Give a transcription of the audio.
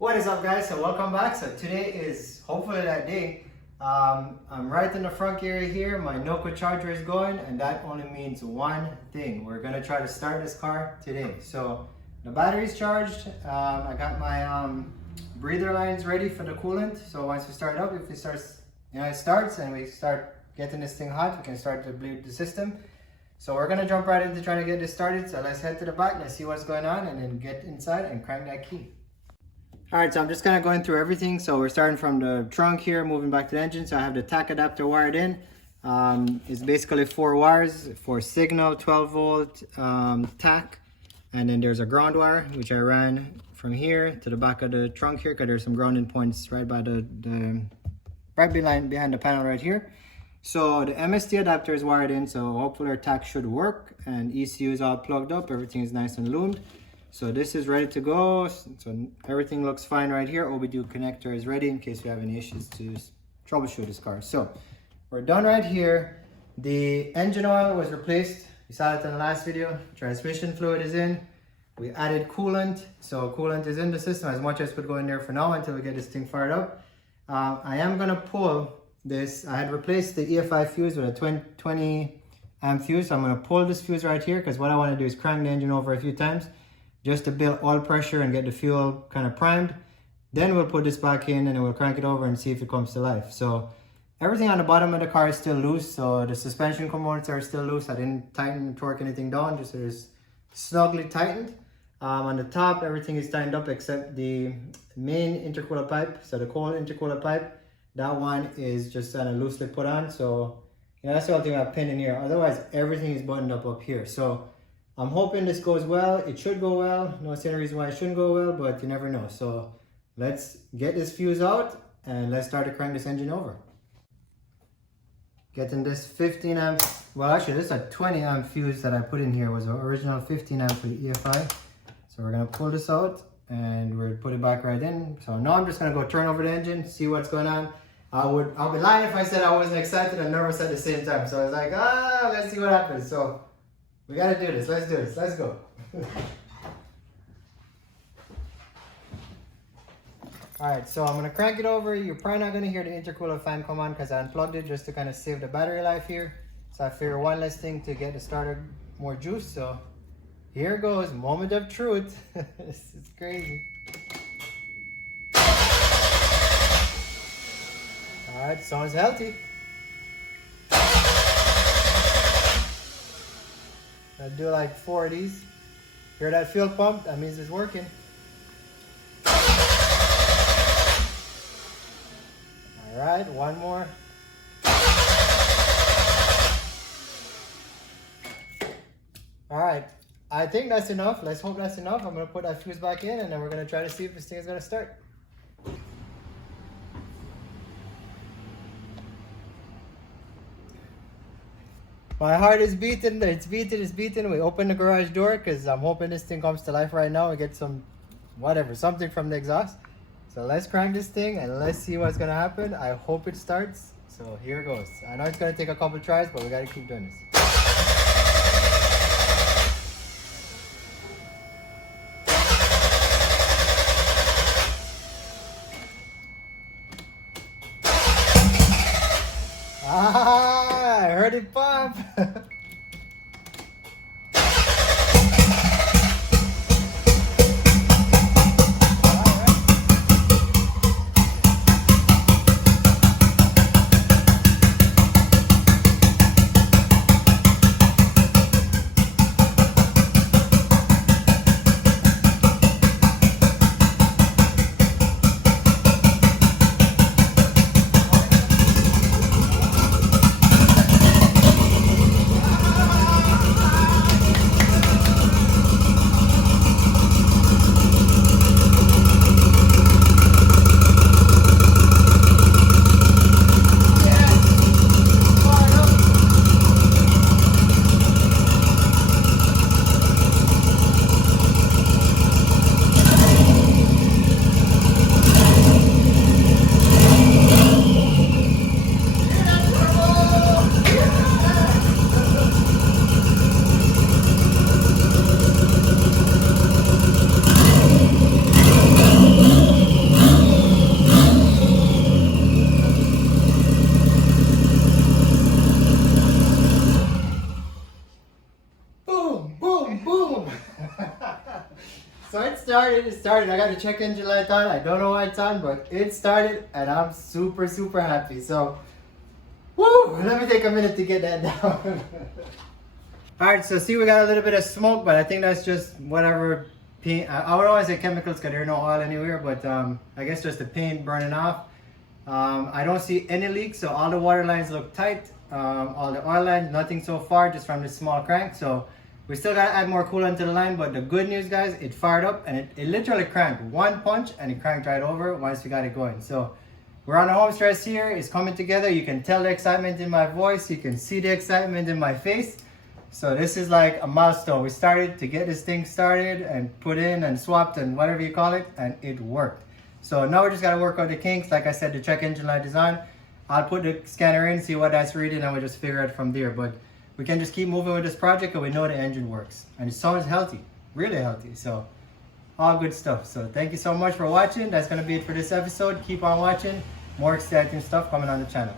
What is up, guys? So welcome back. So today is hopefully that day. I'm right in the front area here. My Nokia charger is going, and that only means one thing. We're gonna try to start this car today. So the battery's charged. I got my breather lines ready for the coolant. So once we start up, if it starts, it starts and we start getting this thing hot, we can start to bleed the system. So we're gonna jump right into trying to get this started. So let's head to the back, let's see what's going on, and then get inside and crank that key. All right, so I'm just kind of going through everything. So we're starting from the trunk here, moving back to the engine. So I have the tack adapter wired in. It's basically 4 wires for signal, 12 volt tack. And then there's a ground wire, which I ran from here to the back of the trunk here, because there's some grounding points right by the right behind the panel right here. So the MST adapter is wired in, so hopefully our tack should work. And ECU is all plugged up, everything is nice and loomed. So this is ready to go. So everything looks fine right here. OBD connector is ready in case we have any issues to troubleshoot this car. So we're done right here. The engine oil was replaced. You saw it in the last video. Transmission fluid is in. We added coolant. So coolant is in the system, as much as could go in there for now until we get this thing fired up. I am gonna pull this. I had replaced the EFI fuse with a 20 amp fuse. So I'm gonna pull this fuse right here, because what I wanna do is crank the engine over a few times, just to build oil pressure and get the fuel kind of primed. Then we'll put this back in and then we'll crank it over and see if it comes to life. So everything on the bottom of the car is still loose. So the suspension components are still loose. I didn't tighten and torque anything down, just so it's snugly tightened. On the top, everything is tightened up except the main intercooler pipe. So the cold intercooler pipe, that one is just kind of loosely put on. So that's the only thing I have pinned in here. Otherwise, everything is buttoned up here. So I'm hoping this goes well. It should go well. No any reason why it shouldn't go well, but you never know. So let's get this fuse out and let's start to crank this engine over. Getting this 15 amp, well actually this is a 20 amp fuse that I put in here, was the original 15 amp for the EFI. So we're gonna pull this out and we'll put it back right in. So now I'm just gonna go turn over the engine, see what's going on. I'll be lying if I said I wasn't excited and nervous at the same time. So I was like, let's see what happens. So we gotta do this. Let's do this. Let's go. Alright, so I'm gonna crank it over. You're probably not gonna hear the intercooler fan come on because I unplugged it just to kind of save the battery life here. So I figure one less thing to get the starter more juice. So here goes, moment of truth. This is crazy. Alright, sounds healthy. I do like 4 of these. Hear that fuel pump? That means it's working. All right, one more. All right, I think that's enough. Let's hope that's enough. I'm gonna put that fuse back in and then we're gonna try to see if this thing is gonna start. My heart is beating, it's beating. We open the garage door because I'm hoping this thing comes to life right now and get some, something from the exhaust. So let's crank this thing and let's see what's gonna happen. I hope it starts. So here goes. I know it's gonna take a couple tries, but we gotta keep doing this. I heard it pop. So it started. I got the check engine light on. I don't know why it's on, but it started and I'm super, super happy. So, woo! Let me take a minute to get that down. Alright, so see we got a little bit of smoke, but I think that's just whatever paint. I would always say chemicals because there's no oil anywhere, but I guess just the paint burning off. I don't see any leaks, so all the water lines look tight. All the oil lines, nothing so far, just from this small crank. So we still gotta add more coolant to the line, but the good news, guys, it fired up and it literally cranked one punch and it cranked right over once we got it going. So we're on the home stretch here. It's coming together. You can tell the excitement in my voice. You can see the excitement in my face. So this is like a milestone. We started to get this thing started and put in and swapped and whatever you call it, and it worked. So now we just gotta work out the kinks. Like I said, the check engine light is on. I'll put the scanner in, see what that's reading, and we'll just figure it from there. But we can just keep moving with this project and we know the engine works. And it sounds healthy, really healthy. So all good stuff. So thank you so much for watching. That's gonna be it for this episode. Keep on watching. More exciting stuff coming on the channel.